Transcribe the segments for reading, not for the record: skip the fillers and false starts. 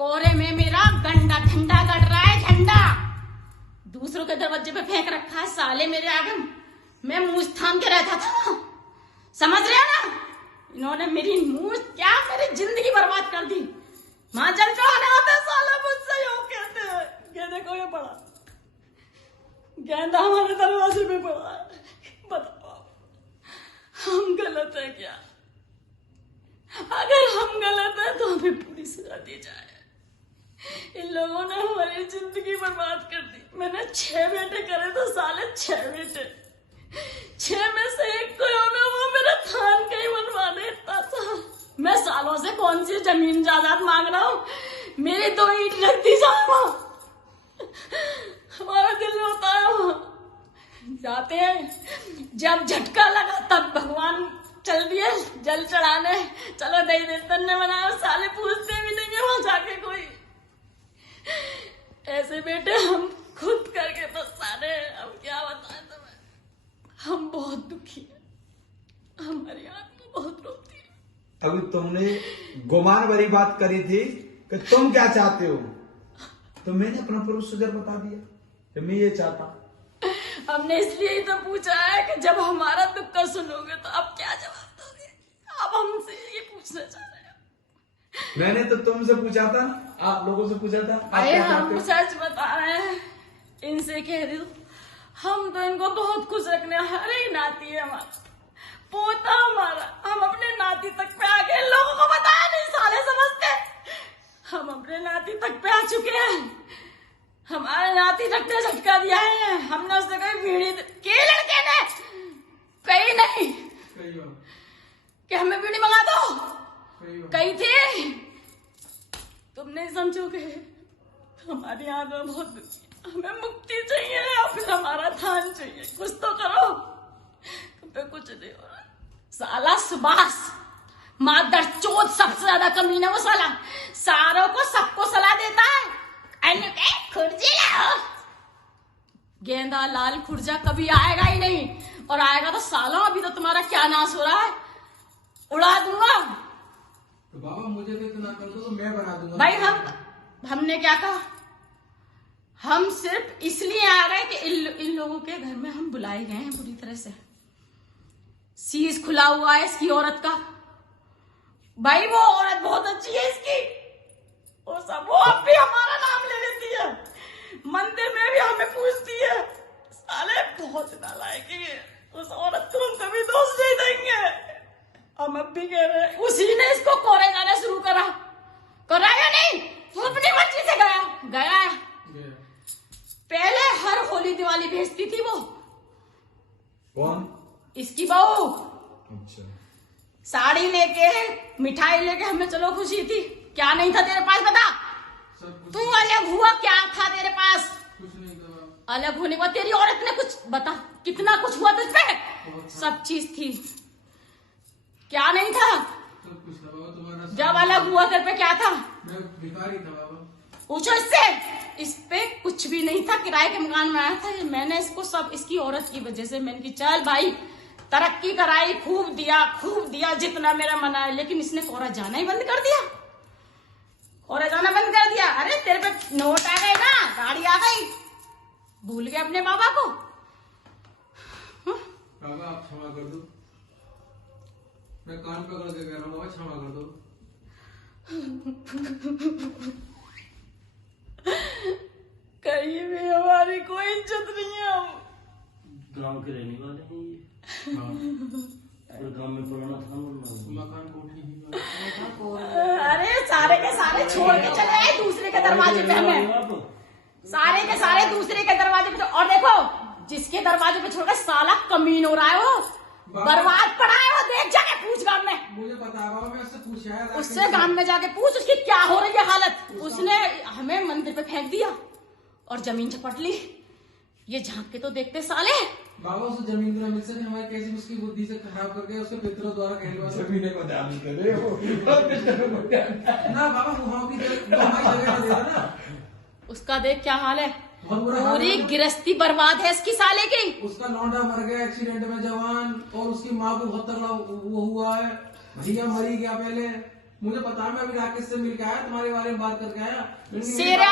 कोरे में मेरा गंदा झंडा गड़ रहा है, झंडा दूसरों के दरवाजे पे फेंक रखा है साले मेरे आगे। मैं मूछ थाम के रहता था, समझ रहे हो ना? इन्होंने मेरी मूछ क्या मेरी जिंदगी बर्बाद कर दी। माँ जल चढ़ाने आते हैं साला मुझसे यो कहते हैं। ये देखो ये पड़ा गेंदा हमारे दरवाजे पे पड़ा है। बताओ हम गलत है क्या? अगर हम गलत है तो हमें पूरी सजा दी जाए। इन लोगों ने हमारी जिंदगी बर्बाद कर दी। मैंने 6 बेटे करे तो साले 6 बेटे, 6 में से एक कोई होना, वो मेरा थान कहीं बनवा देता था। मैं सालों से कौन सी जमीन जायदाद मांग रहा हूँ, मेरी 2 ईंट रख दी जाओ। हमारा दिल होता है जाते हैं, जब झटका लगा तब भगवान चल दिए जल चढ़ाने। चलो दही देवतन ने बनाया, साले पूछते भी नहीं है वहां जाके कोई। ऐसे बेटे हम खुद करके तो सारे, अब क्या बताएं तुम्हें। हम बहुत दुखी हैं, हमारी आत्मा बहुत रोती है। अभी तुमने गुमान भरी बात करी थी कि तुम क्या चाहते हो, तो मैंने अपना प्रोसीजर बता दिया कि मैं ये चाहता। हमने इसलिए ही तो पूछा है कि जब हमारा दुख कर सुनोगे तो अब क्या जवाब दोगे। अब हमसे ये पूछना चाह रहे हैं। मैंने तो तुमसे पूछा था, आप लोगों से पूछा था। अरे हम सच बता रहे हैं, इनसे कह रही हूँ हम तो इनको बहुत खुश रखने। अरे नाती है हमारा, पोता हमारा, हम अपने नाती तक पे आ गए। लोगों को बताया नहीं, साले समझते हम अपने नाती तक पे आ चुके हैं। हमारे नाती तक ने झटका दिया है। हमने उससे कहीं बीड़ी के लड़के ने कही नहीं कि हमें बीड़ी मंगा दो, कही थी तुम नहीं समझोगे। हमारी आत्मा बहुत दुखी, हमें मुक्ति चाहिए या फिर हमारा थान चाहिए। कुछ तो करो, तुम पे कुछ नहीं हो रहा। साला सुभाष मादर चोद सबसे ज्यादा कमीना वो साला, सारों को सबको सलाह देता है। खुर्जी लाओ, गेंदा लाल खुर्जा कभी आएगा ही नहीं, और आएगा तो सालों। अभी तो तुम्हारा क्या नाश हो रहा है, उड़ा दूंगा। तो बाबा मुझे तो इतना कर दो तो मैं बना दूंगा। भाई हमने क्या कहा, हम सिर्फ इसलिए आ गए कि इन लोगों के घर में हम बुलाए गए हैं पूरी तरह से। सीज खुला हुआ है इसकी औरत का। भाई वो औरत बहुत अच्छी है इसकी, वो सब वो अब भी हमारा नाम ले लेती है, मंदिर में भी हमें पूछती है। साले बहुत नालायक है, उस औरत को हम कभी दोष नहीं देंगे। हम अब भी कह रहे हैं, उसी ने इसको कोरे जाना शुरू करा या नहीं? वो अपनी मर्जी से गया है। पहले हर होली दिवाली भेजती थी वो। कौन? इसकी बहू। अच्छा। साड़ी लेके मिठाई लेके हमें चलो खुशी थी। क्या नहीं था तेरे पास बता? तू अलग हुआ, क्या था तेरे पास? कुछ नहीं था। अलग होने के बाद तेरी औरत ने कुछ बता, कितना कुछ हुआ तुझ पे? सब चीज थी, क्या नहीं था? सब कुछ था बाबा तुम्हारा। जब अलग हुआ तेरे पे क्या था? मैं भिखारी था बाबा। पूछो इससे, इस पे कुछ भी नहीं था। किराए के मकान में आया था। मैंने इसको सब इसकी औरत की वजह से मैंने की चल भाई तरक्की कराई, खूब दिया जितना मेरा मन है। लेकिन इसने कोरा जाना ही बंद कर दिया, कोरा जाना बंद कर दिया। अरे तेरे पे नोट आ गए ना, गाड़ी आ गई, भूल गए अपने बाबा को। बाबा आप क्षमा कर दो, मैं कान पकड़ के कह रहा हूँ, बाबा क्षमा कर दो। कहीं भी हमारी कोई इज्जत नहीं है। हम गांव के रहने वाले हैं ये। और गांव में पुराना था मकान कोठी। अरे सारे के सारे छोड़ के चले गए दूसरे के दरवाजे पे। हमें सारे के सारे दूसरे के दरवाजे पे। और देखो जिसके दरवाजे पे छोड़ के साला कमीन हो रहा है, वो बर्बाद पड़ा है। वो देख जाके पूछ गांव में, मुझे पता है बाबा, मैं उससे पूछा है। उससे गांव में जाके पूछ उसकी क्या हो रही है हालत। उसने हमें मंदिर पे फेंक दिया और जमीन चपट ली। ये झांक के तो देखते साले। बाबा उस जमीन को मिल सके हमारे, कैसे उसकी बुद्धि से खराब करके उसके पितरों द्वारा कहलवा जमीन को ध्यान करे ना बाबा। वहां की जगह दे ना, उसका देख क्या हाल है, पूरी गिरस्ती बर्बाद है इसकी साले की। उसका लौंडा मर गया एक्सीडेंट में जवान, और उसकी माँ को बहुत तगड़ा वो हुआ है। भैया मरी गया पहले, मुझे पता है, मैं अभी राकेश से मिल के आया, तुम्हारे बारे में बात करके आया। शेरा,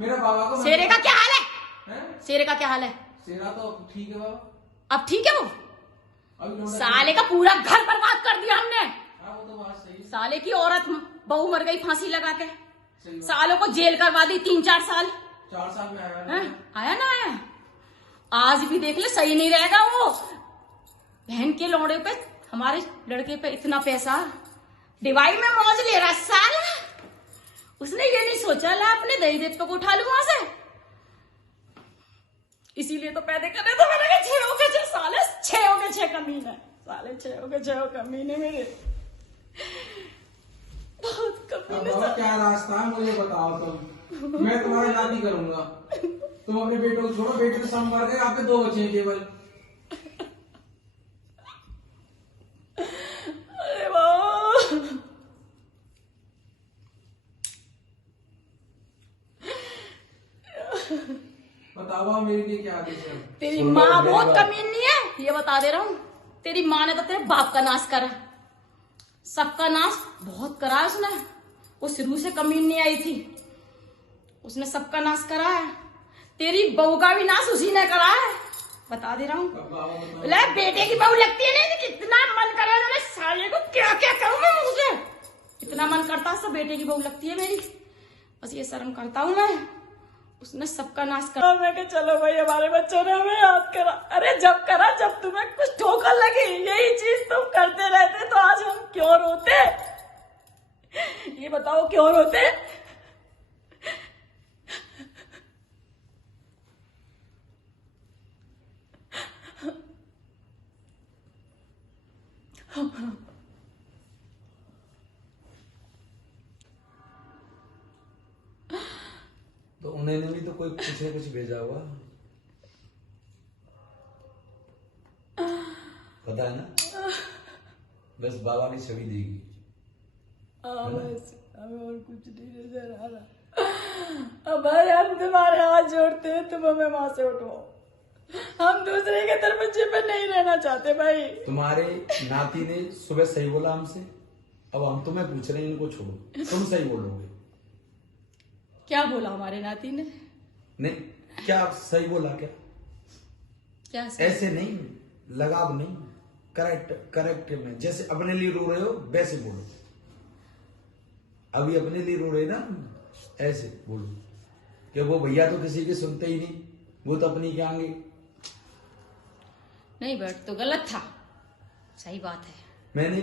मेरा बाबा को शेरे का क्या हाल है? है? शेरे का क्या हाल है? शेरा तो ठीक है बाबा, अब ठीक है वो? अभी लौटा- साले का पूरा घर बर्बाद कर दिया हमने। हाँ, वो तो बात सही है। साले की औरत बहू मर गई फांसी लगा के, सही बात। सालों को जेल करवा दी 3-4 साल। 4 साल में आया हैं? आया ना आया, आज भी देख ले, सही नहीं रहेगा वो। बहन के लौड़े पे, हमारे लड़के पे इतना पैसा, डिवाई में मौज ले रहा साला। उसने ये नहीं सोचा ला अपने दही देवता को उठा लू वहां से, इसीलिए तो पैदे करे तो मैंने कहा 6 हो गए 6 साले, 6 हो गए 6 कमीने, साले 6 हो गए 6 कमीने मेरे, बहुत अब कमीने। बाबा क्या रास्ता है मुझे बताओ तुम, मैं तुम्हारा शादी करूंगा। तुम अपने बेटों को छोड़ो, बेटे संभाल के, आपके 2 बच्चे हैं केवल। अरे वाह, बताओ बाबा मेरे लिए क्या आदेश है? तेरी माँ बहुत कमीनी है, ये बता दे रहा हूँ। तेरी माँ ने तो तेरे बाप का नाश करा, सबका नाश बहुत करा है उसने। वो शुरू से कमीनी आई थी, उसने सबका नाश करा है। तेरी बहू का भी नाश उसी ने करा है, बता दे रहा हूँ। अब बाबा बताओ। ले बेटे की बहू लगती है नहीं, इतना मन करे मेरे साले को क्या क्या कहूँ मैं मुझे, इतना मन करता है सब बेटे की बहू लगती है मेरी, बस ये शर्म करता हूँ मैं। उसने सबका नाश करा। मैं कहा चलो भाई हमारे बच्चों ने हमें याद करा। अरे जब करा जब तुम्हें कुछ ठोकर लगी, यही चीज तुम करते रहते तो आज हम क्यों रोते, ये बताओ क्यों रोते। तो उन्होंने भी तो कोई कुछ न कुछ भेजा हुआ, पता है ना, बस बाबा की छवि देगी। बस हमें और कुछ नहीं नजर आ रहा। अब भाई हम तुम्हारे हाथ जोड़ते हैं, तुम हमें वहां से उठवाओ, हम दूसरे के दरवाजे पे नहीं रहना चाहते भाई। तुम्हारे नाती ने सुबह सही बोला हमसे, अब हम तुम्हें पूछ रहे हैं इनको छोड़ो, तुम सही बोलोगे। क्या बोला हमारे नाती ने? नहीं, क्या सही बोला क्या? क्या सही? ऐसे नहीं, लगाव नहीं, करेक्ट करेक्ट में, जैसे अपने लिए रो रहे हो वैसे बोलो। अभी अपने लिए रो रहे ना, ऐसे बोलो कि वो भैया तो किसी की सुनते ही नहीं, वो तो अपनी क्या आएंगे। नहीं बट तो गलत था, सही बात है। मैंने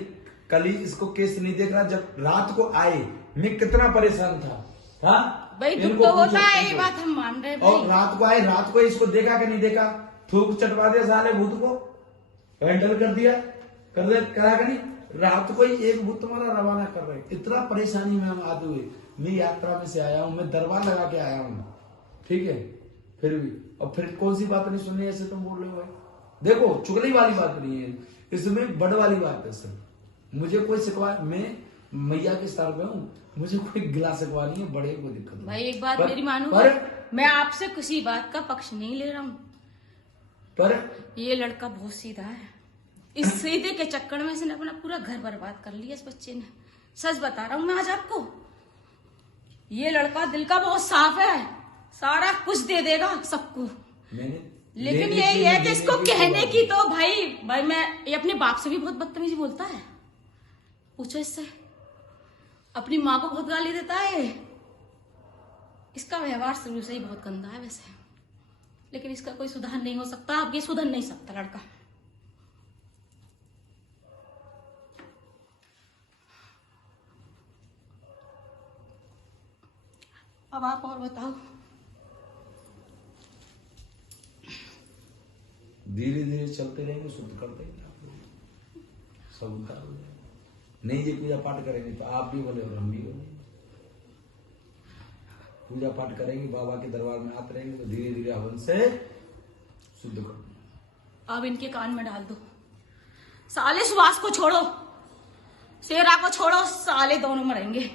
कल ही इसको केस नहीं देख रहा, जब रात को आए मैं कितना परेशान था। हाँ भाई दुख इनको तो होता पूछो, है, ये पूछो। बात हम मान रहे हैं और भाई। रात को आए, रात को इसको देखा कि नहीं देखा, थूक चटवा दिया साले भूत को, हैंडल कर दिया, करा कि नहीं। रात को ही एक भूत तुम्हारा रवाना कर रहे, इतना परेशानी में हम आते हुए, मैं यात्रा में से आया हूँ, मैं दरबार लगा के आया हूँ, ठीक है, फिर भी और फिर कौन सी बात नहीं सुनी, ऐसे तुम बोल रहे हो भाई। देखो चुगली वाली बात नहीं है, इसमें बड़ वाली बात है सर। मुझे कोई शिकवा, मैं मैया के स्तर पे हूँ, मुझे कोई गिला शिकवा नहीं है, बड़े को दिक्कत भाई एक बात पर- मेरी मानो, पर- मैं आपसे किसी बात का पक्ष नहीं ले रहा हूँ, पर ये लड़का बहुत सीधा है। इस सीधे के चक्कर में इसने अपना पूरा घर बर्बाद कर लिया इस बच्चे ने। सच बता रहा हूँ मैं आज आपको, ये लड़का दिल का बहुत साफ है, सारा कुछ दे देगा सबको। मैंने लेकिन लेने ये की- है कि लेने इसको की कहने बात की तो भाई मैं ये अपने बाप से भी बहुत बदतमीजी बोलता है, पूछो इससे। अपनी माँ को बहुत गाली देता है, इसका व्यवहार शुरू से ही बहुत गंदा है वैसे, लेकिन इसका कोई सुधार नहीं हो सकता। अब ये सुधर नहीं सकता लड़का। अब आप और बताओ। धीरे धीरे चलते रहेंगे, शुद्ध करते रहेंगे, सब उद्धार हो जाएगा। नहीं जी पूजा पाठ करेंगे तो आप भी बोले और हम भी बोले, पूजा पाठ करेंगे, बाबा के दरबार में आते रहेंगे तो धीरे धीरे हवन से शुद्ध कर देंगे। अब इनके कान में डाल दो, साले सुभाष को छोड़ो, शेरा को छोड़ो, साले दोनों मरेंगे।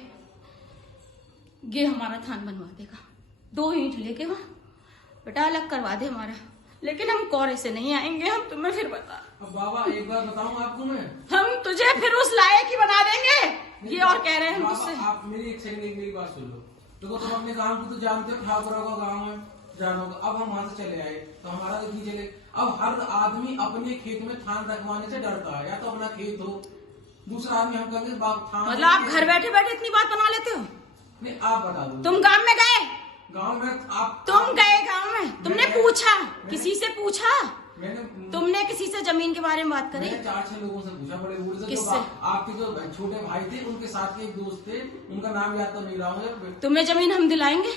ये हमारा थान बनवा देगा, 2 ईंट लेके वहां बेटा अलग करवा दे हमारा, लेकिन हम कोरे से नहीं आएंगे। हम तुम्हें फिर बता, अब बाबा एक बात बताऊं आपको मैं, हम तुझे फिर उस लायक ही बना देंगे, ये और कह रहे हैं हम बाबा, तुझसे। आप मेरी एक सेकंड मेरी बात सुन लो। देखो तुम अपने गांव को तो जानते हो, ठाकुर का गांव है, जानोगे। अब हम वहां से चले आए तो हमारा तो नहीं चले। अब हर आदमी अपने खेत में थान रखवाने से डरता है, या तो अपना खेत हो, दूसरा आदमी हम कहेंगे थान। मतलब आप घर बैठे बैठे इतनी बात बना लेते हो? नहीं, आप बता दो। तुम गांव में गए? गांव में आप तुम गए गांव में? तुमने पूछा? किसी से पूछा? मैंने तुमने किसी से जमीन के बारे में बात करी? मैंने 4-6 लोगों से पूछा, बड़े बूढ़े से। किससे? आपके जो छोटे भाई थे उनके साथ के एक दोस्त थे, उनका नाम याद तो नहीं रहा मुझे। तुम्हें जमीन हम दिलाएंगे।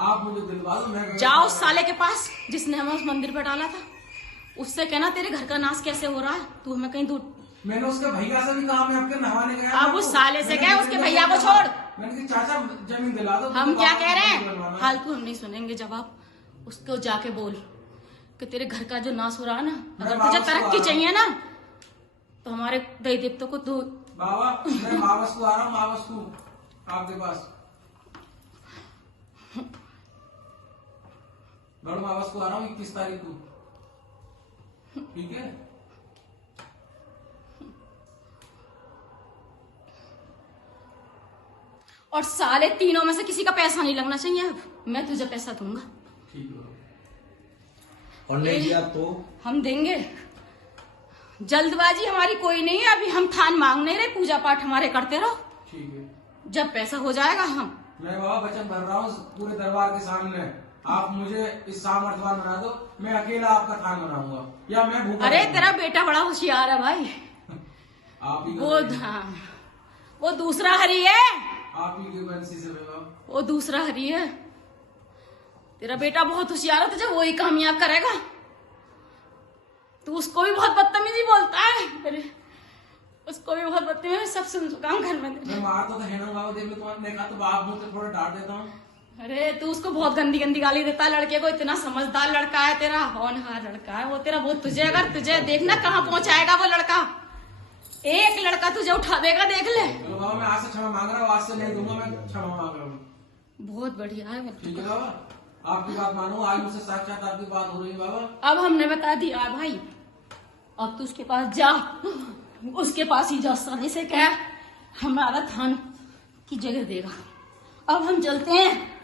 आप मुझे दिलवा दो, मैं जाओ उस साले के पास जिसने हमें उस मंदिर पर डाला था, उससे कहना तेरे घर का नाश कैसे हो रहा है, तू हमें कहीं दूर। मैंने उसके भैया से भी कहा, मैं आपके नहाने गया। अब उस साले से कहे उसके भैया को छोड़। मैंने कहा चाचा जमीन दिला दो। हम तो क्या बाबा कह रहे को बनवाना हैं है। फालतू हम नहीं सुनेंगे जवाब। उसको जाके बोल कि तेरे घर का जो नाश हो रहा है ना, अगर मैं तुझे वापस को तरक्की आ रहा चाहिए ना तो हमारे दही देवता को तू। बाबा मैं मावस को आ रहा हूँ, मावस को आपके पास। बड़ मावस को आ रहा हूँ 21 तारीख को, ठीक है? और साले तीनों में से किसी का पैसा नहीं लगना चाहिए। अब मैं तुझे पैसा दूंगा। ठीक है। और नहीं दिया तो हम देंगे। जल्दबाजी हमारी कोई नहीं है। अभी हम थान मांग नहीं रहे, पूजा पाठ हमारे करते रहो। ठीक है। जब पैसा हो जाएगा हम। मैं बाबा वचन भर रहा हूँ पूरे दरबार के सामने, आप मुझे इस सामर्थवान बना दो, मैं अकेला आपका थान बनाऊंगा, या मैं भूखा अरे रहूंगा। तेरा बेटा बड़ा होशियार है भाई। आप ही वो हाँ, वो दूसरा हरी है। आप ही के बंसी से बाबा। वो दूसरा हरी है। तेरा बेटा बहुत होशियार है, तुझे वही कामयाब करेगा। तू उसको भी बहुत बदतमीजी बोलता है। अरे उसको भी बहुत बदतमीजी, सब सुन चुका हूँ घर में। मैं मार तो है ना बाबा, देख लो तुम्हारे देखा तो बाप मुंह से थोड़ा डांट देता हूँ। अरे तू उसको बहुत गंदी गंदी गाली देता है। लड़के को इतना समझदार लड़का है तेरा, होनहार लड़का है वो तेरा। वो तुझे अगर तुझे देखना कहाँ पहुंचाएगा वो लड़का। एक लड़का तुझे उठा देगा, देख ले। चलो बाबा मैं आज से क्षमा मांग रहा हूँ, आज से नहीं दूंगा, मैं क्षमा मांग रहा हूँ। बहुत बढ़िया है। ठीक है बाबा, आपकी बात मानो, आज मुझसे साक्षात आपकी बात हो रही है बाबा। अब हमने बता दिया भाई, अब तू उसके पास जा, उसके पास ही जा, साले से कह हमारा थान की जगह देगा। अब हम चलते हैं।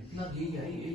इतना घी है ये